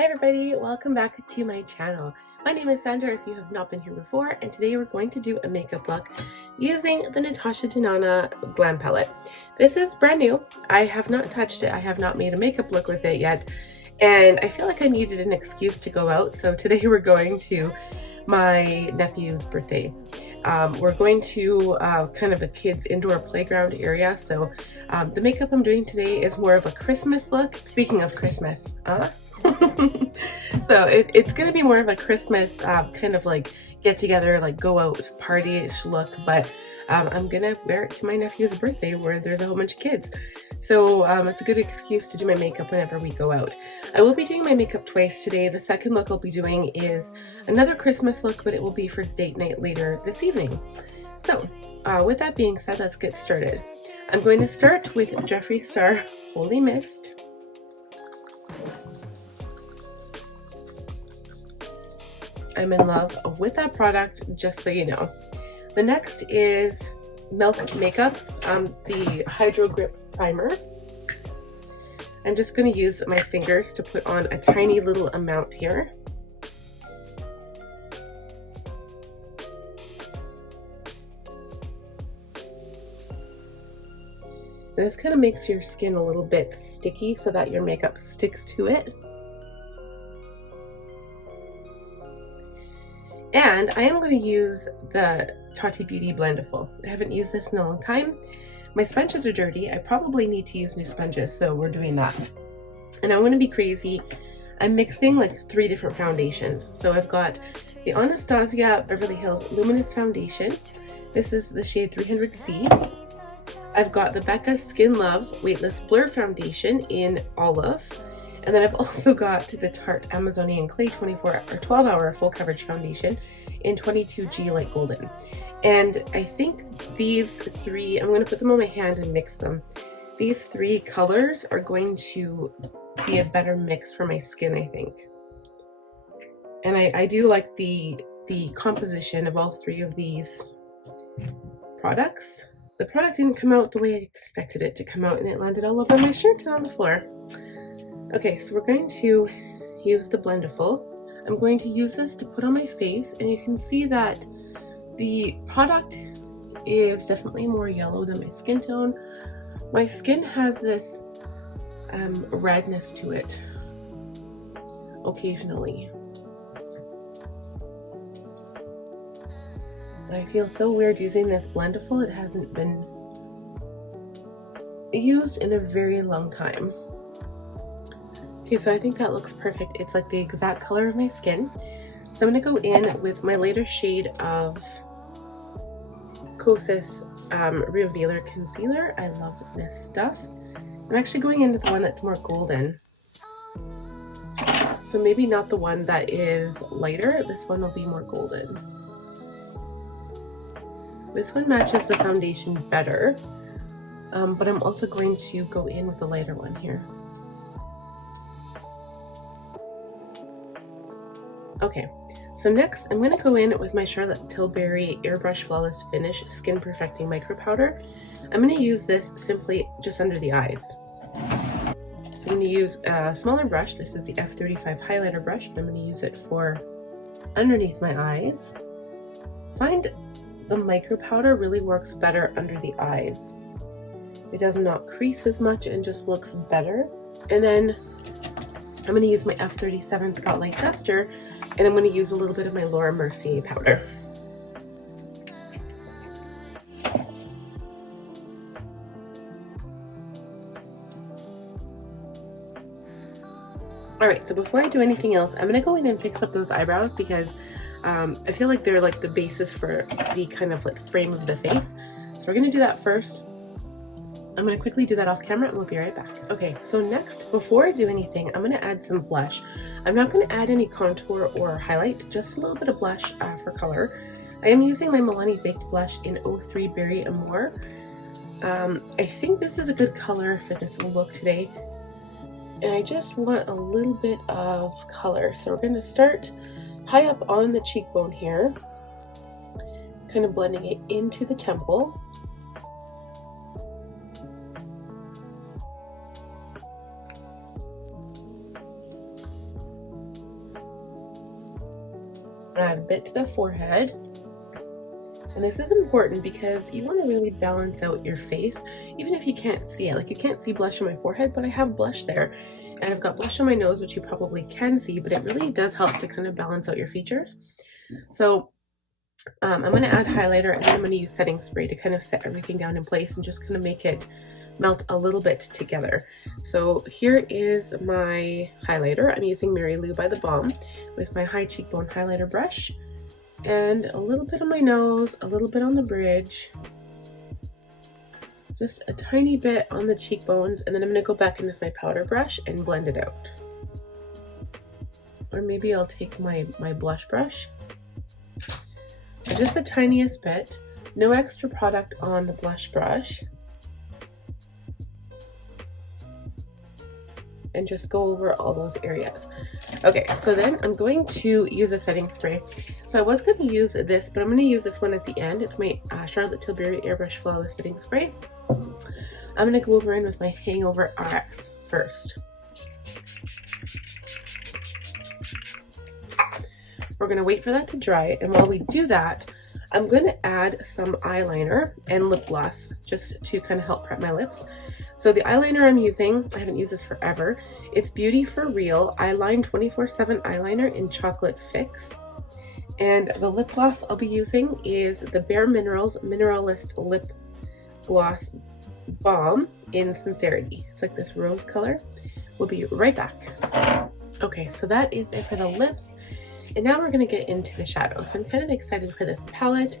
Hi everybody, welcome back to my channel. My name is Sandra if you have not been here before, and today we're going to do a makeup look using the Natasha Denona Glam palette. This is brand new. I have not touched it. I have not made a makeup look with it yet, and I feel like I needed an excuse to go out, so today we're going to my nephew's birthday. We're going to kind of a kids indoor playground area, so the makeup I'm doing today is more of a Christmas look. Speaking of Christmas, so it's going to be more of a Christmas kind of like get together, like go out party-ish look, but I'm gonna wear it to my nephew's birthday where there's a whole bunch of kids. So it's a good excuse to do my makeup whenever we go out. I will be doing my makeup twice today. The second look I'll be doing is another Christmas look, but it will be for date night later this evening. So with that being said, let's get started. I'm going to start with Jeffree Star Holy Mist. I'm in love with that product, just so you know. The next is Milk Makeup, the Hydrogrip primer. I'm just going to use my fingers to put on a tiny little amount here. This kind of makes your skin a little bit sticky so that your makeup sticks to it. And I am going to use the Tati Beauty Blendiful. I haven't used this in a long time. My sponges are dirty. I probably need to use new sponges, so we're doing that. And I'm going to be crazy. I'm mixing like 3 different foundations. So I've got the Anastasia Beverly Hills Luminous Foundation. This is the shade 300C. I've got the Becca Skin Love Weightless Blur Foundation in Olive. And then I've also got the Tarte Amazonian Clay 12-hour full coverage foundation in 22G Light Golden. And I think these 3, I'm going to put them on my hand and mix them. These 3 colors are going to be a better mix for my skin, I think. And I do like the composition of all 3 of these products. The product didn't come out the way I expected it to come out, and it landed all over my shirt and on the floor. Okay, so we're going to use the Blendiful. I'm going to use this to put on my face, and you can see that the product is definitely more yellow than my skin tone. My skin has this redness to it occasionally. I feel so weird using this Blendiful. It hasn't been used in a very long time. Okay, so I think that looks perfect. It's like the exact color of my skin. So I'm going to go in with my lighter shade of Kosas Revealer Concealer. I love this stuff. I'm actually going into the one that's more golden. So maybe not the one that is lighter. This one will be more golden. This one matches the foundation better, but I'm also going to go in with the lighter one here. Okay, so next I'm going to go in with my Charlotte Tilbury Airbrush Flawless Finish Skin Perfecting Micropowder. I'm going to use this simply just under the eyes. So I'm going to use a smaller brush. This is the F35 highlighter brush, but I'm going to use it for underneath my eyes. Find the micropowder really works better under the eyes. It does not crease as much and just looks better. And then I'm going to use my F37 Spotlight Duster, and I'm going to use a little bit of my Laura Mercier powder. Alright, so before I do anything else, I'm going to go in and fix up those eyebrows because I feel like they're like the basis for the kind of like frame of the face. So we're going to do that first. I'm going to quickly do that off camera and we'll be right back. Okay, so next, before I do anything, I'm going to add some blush. I'm not going to add any contour or highlight, just a little bit of blush for color. I am using my Milani Baked Blush in 03 Berry Amore. I think this is a good color for this look today. And I just want a little bit of color. So we're going to start high up on the cheekbone here, kind of blending it into the temple. add a bit to the forehead. And this is important because you want to really balance out your face, even if you can't see it. Like, you can't see blush on my forehead, but I have blush there. And I've got blush on my nose, which you probably can see, but it really does help to kind of balance out your features. So I'm going to add highlighter, and then I'm going to use setting spray to kind of set everything down in place and just kind of make it melt a little bit together. So here is my highlighter. I'm using Mary Lou by the Balm with my high cheekbone highlighter brush. And a little bit on my nose, a little bit on the bridge, just a tiny bit on the cheekbones, and then I'm going to go back in with my powder brush and blend it out. Or maybe I'll take my blush brush. Just the tiniest bit, no extra product on the blush brush. And just go over all those areas. Okay, so then I'm going to use a setting spray. So I was going to use this, but I'm going to use this one at the end. It's my Charlotte Tilbury Airbrush Flawless Setting Spray. I'm going to go over in with my Hangover RX first. We're going to wait for that to dry, and while we do that, I'm going to add some eyeliner and lip gloss just to kind of help prep my lips. So the eyeliner I'm using, I haven't used this forever, it's Beauty for Real iLine 24/7 eyeliner in Chocolate Fix. And the lip gloss I'll be using is the Bare Minerals Mineralist Lip Gloss Balm in Sincerity. It's like this rose color. We'll be right back. Okay, so that is it for the lips. And now we're going to get into the shadows. I'm kind of excited for this palette.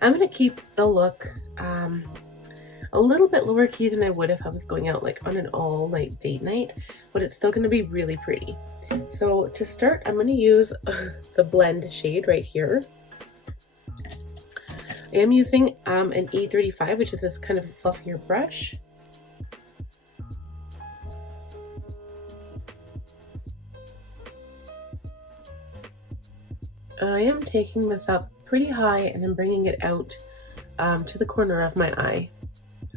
I'm going to keep the look a little bit lower key than I would if I was going out like on an all night date night, but it's still going to be really pretty. So to start, I'm going to use the blend shade right here. I am using an E35, which is this kind of fluffier brush. And I am taking this up pretty high and then bringing it out to the corner of my eye.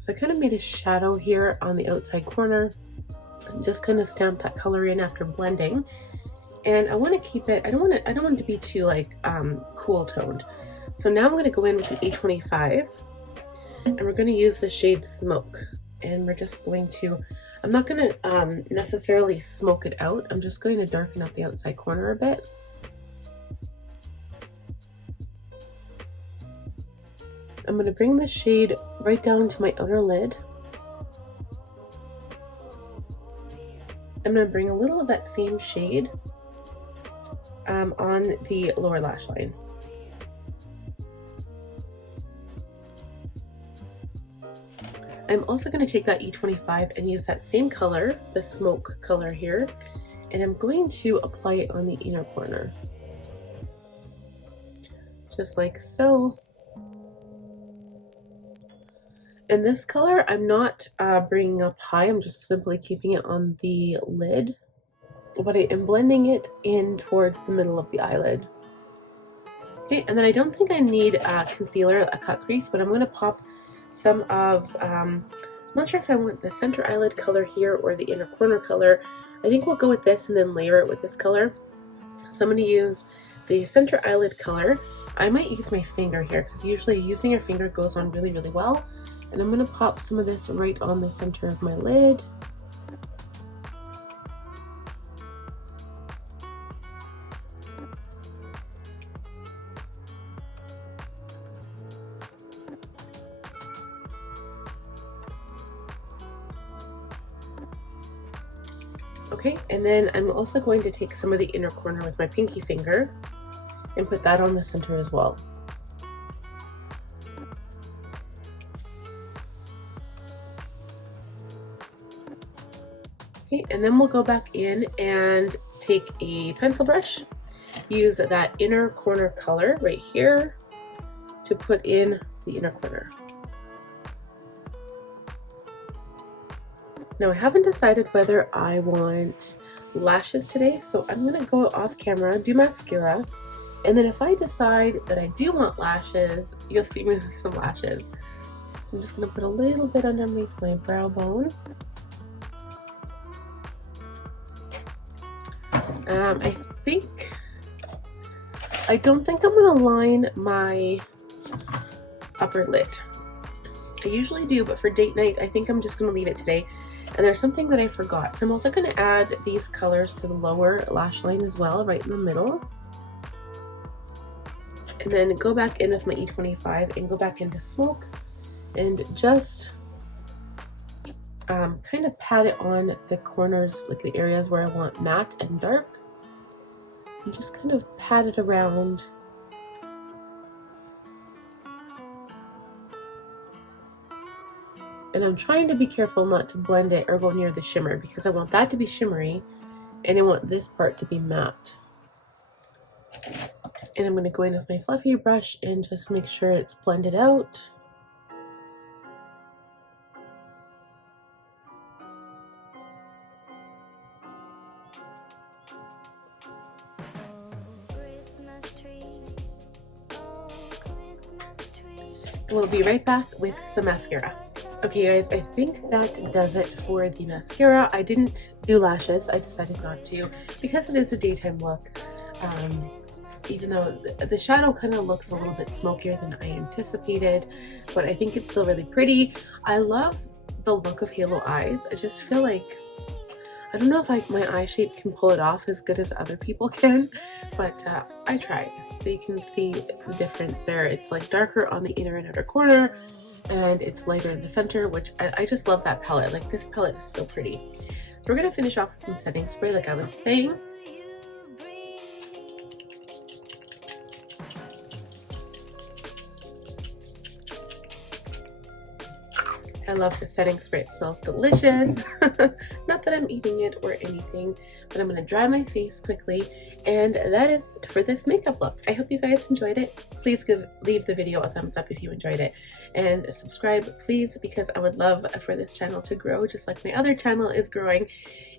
So I kind of made a shadow here on the outside corner and just kind of stamp that color in after blending. And I want to keep it, I don't want it to be too like cool toned. So now I'm going to go in with an E25 and we're going to use the shade Smoke. And we're just going to, I'm not going to necessarily smoke it out. I'm just going to darken up the outside corner a bit. I'm going to bring the shade right down to my outer lid. I'm going to bring a little of that same shade on the lower lash line. I'm also going to take that E25 and use that same color, the Smoke color here, and I'm going to apply it on the inner corner. Just like so. And this color, I'm not bringing up high, I'm just simply keeping it on the lid. But I am blending it in towards the middle of the eyelid. Okay, and then I don't think I need concealer, a cut crease, but I'm going to pop some of, I'm not sure if I want the center eyelid color here or the inner corner color. I think we'll go with this and then layer it with this color. So I'm going to use the center eyelid color. I might use my finger here because usually using your finger goes on really, really well. And I'm going to pop some of this right on the center of my lid. Okay, and then I'm also going to take some of the inner corner with my pinky finger and put that on the center as well. Okay, and then we'll go back in and take a pencil brush, use that inner corner color right here to put in the inner corner. Now I haven't decided whether I want lashes today, so I'm going to go off camera, do mascara, and then if I decide that I do want lashes, you'll see me with some lashes. So I'm just going to put a little bit underneath my brow bone. I don't think I'm gonna line my upper lid. I usually do, but for date night, I think I'm just gonna leave it today. And there's something that I forgot. So I'm also gonna add these colors to the lower lash line as well, right in the middle. And then go back in with my E25 and go back into smoke and just kind of pat it on the corners, like the areas where I want matte and dark. And just kind of pat it around. And I'm trying to be careful not to blend it or go near the shimmer because I want that to be shimmery and I want this part to be matte. And I'm going to go in with my fluffy brush and just make sure it's blended out. We'll be right back with some mascara. Okay guys, I think that does it for the mascara. I didn't do lashes, I decided not to because it is a daytime look. Even though the shadow kind of looks a little bit smokier than I anticipated, but I think it's still really pretty. I love the look of halo eyes. I just feel like, I don't know if my eye shape can pull it off as good as other people can, but I tried. So you can see the difference there. It's like darker on the inner and outer corner, and it's lighter in the center, which I just love that palette. Like, this palette is so pretty. So we're gonna finish off with some setting spray like I was saying. I love the setting spray, it smells delicious. Not that I'm eating it or anything, but I'm gonna dry my face quickly, and that is it for this makeup look. I hope you guys enjoyed it. Please leave the video a thumbs up if you enjoyed it, and subscribe please, because I would love for this channel to grow just like my other channel is growing.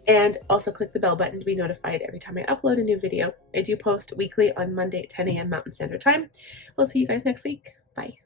And also click the bell button to be notified every time I upload a new video. I do post weekly on Monday at 10 a.m. Mountain Standard Time. We'll see you guys next week. Bye.